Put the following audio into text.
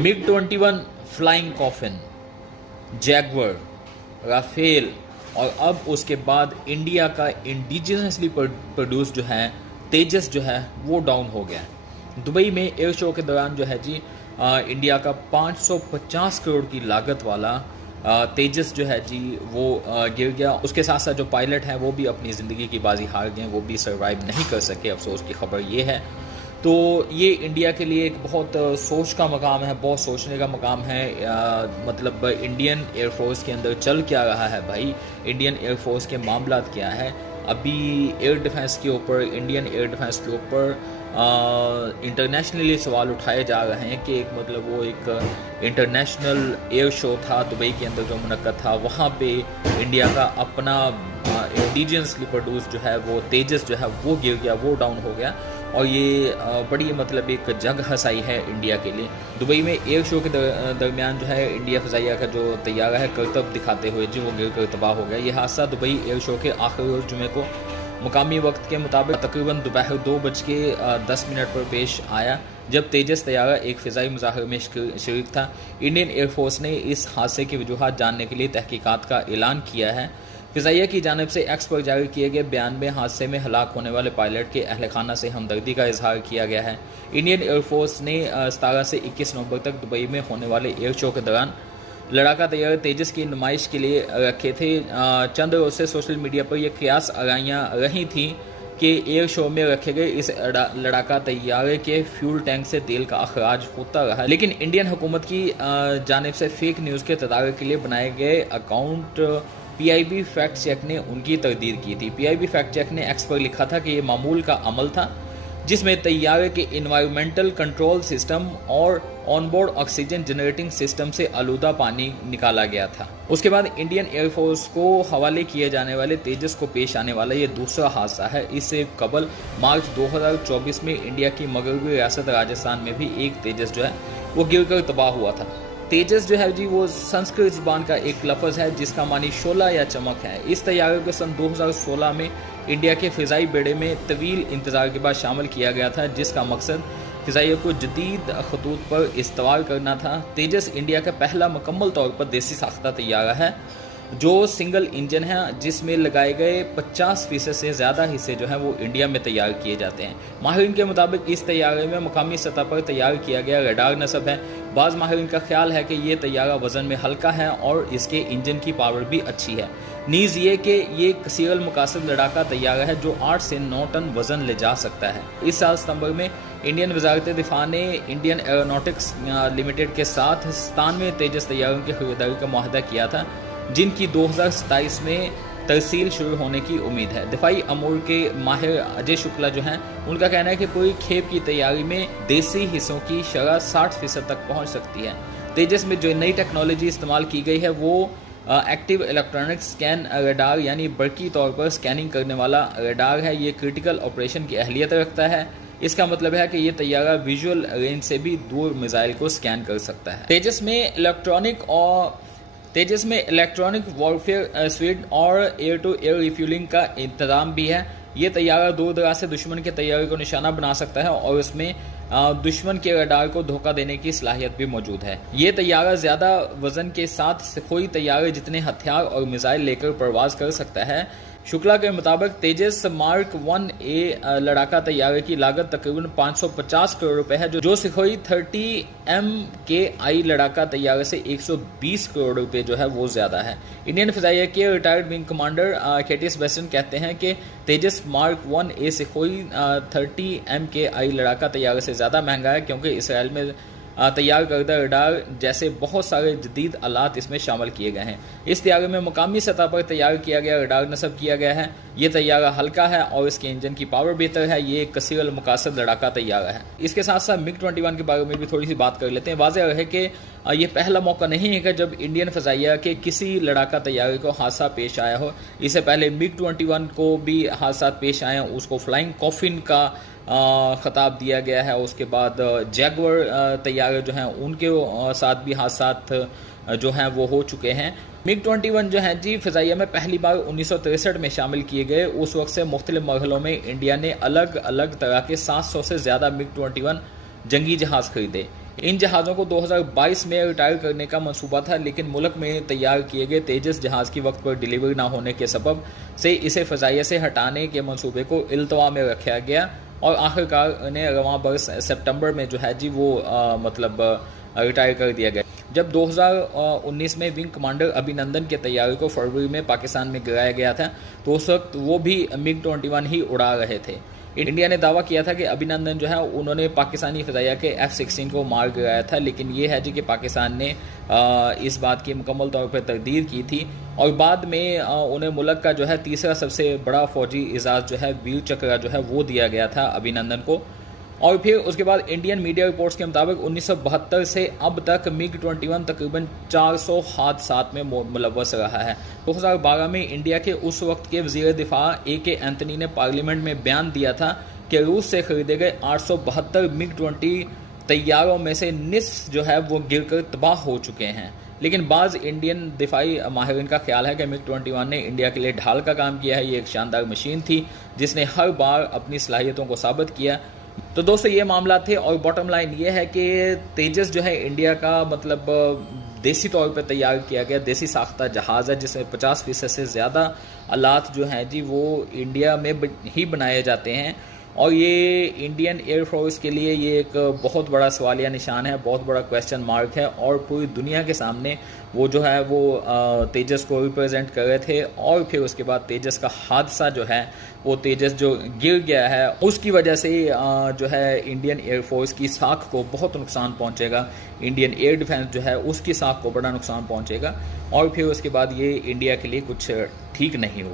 MiG-21 flying coffin, Jaguar, Rafale और अब उसके बाद इंडिया का इंडिजिनसली प्रोड्यूस जो है तेजस जो है वो डाउन हो गया है। दुबई में एयर शो के दौरान जो है जी इंडिया का 550 करोड़ की लागत वाला तेजस जो है जी वो गिर गया। उसके साथ साथ जो पायलट हैं वो भी अपनी ज़िंदगी की बाजी हार गए, वो भी सर्वाइव नहीं कर सके। अफसोस की खबर ये है। तो ये इंडिया के लिए एक बहुत सोच का मकाम है, बहुत सोचने का मकाम है। मतलब इंडियन एयरफोर्स के अंदर चल क्या रहा है भाई, इंडियन एयरफोर्स के मामला क्या है। अभी एयर डिफेंस के ऊपर, इंडियन एयर डिफेंस के ऊपर इंटरनेशनली सवाल उठाए जा रहे हैं कि एक मतलब वो एक इंटरनेशनल एयर शो था दुबई के अंदर जो मुनक्कद था, वहाँ पे इंडिया का अपना इंडिजिनसली प्रोड्यूस जो है वो तेजस जो है वो गिर गया, वो डाउन हो गया। और ये बड़ी मतलब एक जग हंसाई है इंडिया के लिए। दुबई में एयर शो के दरमियान जो है इंडिया फ़ज़ाइया का जो तैयारा है करतब दिखाते हुए जो वो गिर कर तबाह हो गया। ये हादसा दुबई एयर शो के आखिरी रोज़ जुमे को मुकामी वक्त के मुताबिक तकरीबन दोपहर 2:10 पर पेश आया, जब तेजस तैयारा एक फ़िज़ाई मुज़ाहरे में शरीक था। इंडियन एयरफोर्स ने इस हादसे की वजूहात जानने के लिए तहकीकात का ऐलान किया है। फ़िज़ाइया की जानिब से एक्स पर जारी किए गए बयान में हादसे में हलाक होने वाले पायलट के अहल खाना से हमदर्दी का इजहार किया गया है। इंडियन एयरफोर्स ने 17 से 21 नवंबर तक दुबई में होने वाले एयर शो के दौरान लड़ाका तैयार तेजस की नुमाइश के लिए रखे थे। चंद रोज से सोशल मीडिया पर यह कयास आगाहियाँ रही थी कि एयर शो में रखे गए इस लड़ाका तैयारे के फ्यूल टैंक से तेल का अखराज होता रहा, लेकिन इंडियन हुकूमत की जानिब से फेक न्यूज़ के तदारक के लिए बनाए गए अकाउंट PIB फैक्ट चेक ने उनकी तरदीद की थी। PIB फैक्ट चेक ने एक्स पर लिखा था कि ये मामूल का अमल था जिसमें तैयारे के इन्वायरमेंटल कंट्रोल सिस्टम और ऑनबोर्ड ऑक्सीजन जनरेटिंग सिस्टम से आलूदा पानी निकाला गया था। उसके बाद इंडियन एयरफोर्स को हवाले किए जाने वाले तेजस को पेश आने वाला ये दूसरा हादसा है। इससे कबल मार्च 2024 में इंडिया की मगरबी रियासत राजस्थान में भी एक तेजस जो है वो गिरकर तबाह हुआ था। तेजस जो है जी वो संस्कृत ज़ुबान का एक लफ्ज़ है जिसका मानी शोला या चमक है। इस तैयारे को सन 2016 में इंडिया के फ़िज़ाई बेड़े में तवील इंतज़ार के बाद शामिल किया गया था, जिसका मकसद फ़िज़ाइयों को जदीद खतूत पर इस्तवार करना था। तेजस इंडिया का पहला मुकम्मल तौर पर देसी साख्ता तैयारा है जो सिंगल इंजन है, जिसमें लगाए गए 50% से ज़्यादा हिस्से जो हैं वो इंडिया में तैयार किए जाते हैं। माहिरीन के मुताबिक इस तैयारे में मुकामी सतह पर तैयार किया गया रडार नस्ब है। बाज़ माहिरीन का ख्याल है कि ये तैयारा वज़न में हल्का है और इसके इंजन की पावर भी अच्छी है। नीज़ ये कि ये कसीरल मुकासद लड़ाका तैयारा है जो 8 से 9 टन वज़न ले जा सकता है। इस साल सितंबर में इंडियन वजारत दिफा ने इंडियन एरोनॉटिक्स लिमिटेड के साथ 97 तेजस तैयारों की खरीदारी का मुआहदा किया था, जिनकी 2027 में तरसील शुरू होने की उम्मीद है। दिफाई अमूर के माहिर अजय शुक्ला जो हैं उनका कहना है कि पूरी खेप की तैयारी में देसी हिस्सों की शरह 60% तक पहुंच सकती है। तेजस में जो नई टेक्नोलॉजी इस्तेमाल की गई है वो एक्टिव इलेक्ट्रॉनिक स्कैन रडार यानी बरकी तौर पर स्कैनिंग करने वाला रडार है। ये क्रिटिकल ऑपरेशन की अहलियत रखता है। इसका मतलब है कि ये तैयारा विजुअल रेंज से भी दूर मिसाइल को स्कैन कर सकता है। तेजस में इलेक्ट्रॉनिक वॉरफेयर स्वीट और एयर टू एयर रिफ्यूलिंग का इंतजाम भी है। ये तैयारा दूर दराज से दुश्मन के तैयारे को निशाना बना सकता है और इसमें दुश्मन के रडार को धोखा देने की सलाहियत भी मौजूद है। ये तैयारा ज़्यादा वजन के साथ सुखोई तैयारे जितने हथियार और मिसाइल लेकर परवाज कर सकता है। शुक्ला के मुताबिक तेजस मार्क 1A लड़ाका तैयारे की लागत तकरीबन 550 करोड़ रुपए है, जो सुखोई 30 MKI लड़ाका तैयारे से 120 करोड़ रुपए जो है वो ज़्यादा है। इंडियन फ़िज़ाइया के रिटायर्ड विंग कमांडर केटिस बेसन कहते हैं कि तेजस मार्क 1A सुखोई 30 MKI लड़ाका तैयारे से ज़्यादा महंगा है, क्योंकि इसराइल में तैयार करदा रडार जैसे बहुत सारे जदीद आलात इसमें शामिल किए गए हैं। इस तैयारे में मुकामी सतह पर तैयार किया गया रडार नस्ब किया गया है। ये तैयारा हल्का है और इसके इंजन की पावर बेहतर है। ये एक कसीरल मुकासद लड़ाका तैयारा है। इसके साथ साथ MiG-21 के बारे में भी थोड़ी सी बात कर लेते हैं। वाज़ेह है कि ये पहला मौका नहीं है कि जब इंडियन फ़ज़ाइया के किसी लड़ाका तैयारे को हादसा पेश आया हो। इससे पहले MiG-21 को भी हादसा पेश आए, उसको फ्लाइंग कॉफिन का ख़ताब दिया गया है। उसके बाद जैगवर तैयारे जो हैं उनके साथ भी हादसा जो हैं वो हो चुके हैं। MiG-21 जो है जी फ़ज़ाइया में पहली बार 1963 में शामिल किए गए। उस वक्त से मुख्तलिफ मरहलों में इंडिया ने अलग अलग तरह के 700 से ज़्यादा MiG-21 जंगी जहाज़ खरीदे। इन जहाज़ों को 2022 में रिटायर करने का मंसूबा था, लेकिन मुल्क में तैयार किए गए तेजस जहाज़ की वक्त पर डिलीवरी ना होने के सबब से इसे फ़ज़ाइया से हटाने के मंसूबे को इल्तवा में रखा गया और आखिरकार इन्हें रवां बरस सितंबर में जो है जी वो रिटायर कर दिया गया। जब 2019 में विंग कमांडर अभिनंदन के तैयारी को फरवरी में पाकिस्तान में गिराया गया था, तो उस वक्त वो भी MiG-21 ही उड़ा रहे थे। इंडिया ने दावा किया था कि अभिनंदन जो है उन्होंने पाकिस्तानी फ़ज़ाइया के F-16 को मार गिराया था, लेकिन ये है जी कि पाकिस्तान ने इस बात की मुकम्मल तौर पर तरदीद की थी और बाद में उन्हें मुल्क का जो है तीसरा सबसे बड़ा फ़ौजी एजाज़ जो है वीर चक्र जो है वो दिया गया था अभिनंदन को। और फिर उसके बाद इंडियन मीडिया रिपोर्ट्स के मुताबिक 1972 से अब तक MiG-21 तकरीबन 400 हादसात में मुलव्वस रहा है। 2012 में इंडिया के उस वक्त के वज़ीर दिफा A.K. एंथनी ने पार्लियामेंट में बयान दिया था कि रूस से खरीदे गए 872 MiG-20 तैयारों में से निस्फ जो है वो गिरकर तबाह हो चुके हैं। लेकिन बाज़ इंडियन दिफाई माहिरीन का ख्याल है कि MiG-21 ने इंडिया के लिए ढाल का काम किया है। ये एक शानदार मशीन थी जिसने हर बार अपनी सलाहियतों को साबित किया। तो दोस्तों ये मामला थे और बॉटम लाइन ये है कि तेजस जो है इंडिया का देसी तौर पर तैयार किया गया देसी साख्ता जहाज़ है, जिसमें 50% से ज़्यादा आलात जो हैं जी वो इंडिया में ही बनाए जाते हैं और ये इंडियन एयरफोर्स के लिए ये एक बहुत बड़ा सवालिया निशान है, बहुत बड़ा क्वेश्चन मार्क है और पूरी दुनिया के सामने वो जो है वो तेजस को रिप्रेजेंट कर रहे थे। और फिर उसके बाद तेजस का हादसा जो है वो तेजस जो गिर गया है उसकी वजह से जो है इंडियन एयरफोर्स की साख को बहुत नुकसान पहुंचेगा, इंडियन एयर डिफेंस जो है उसकी साख को बड़ा नुकसान पहुंचेगा और फिर उसके बाद ये इंडिया के लिए कुछ ठीक नहीं होगा।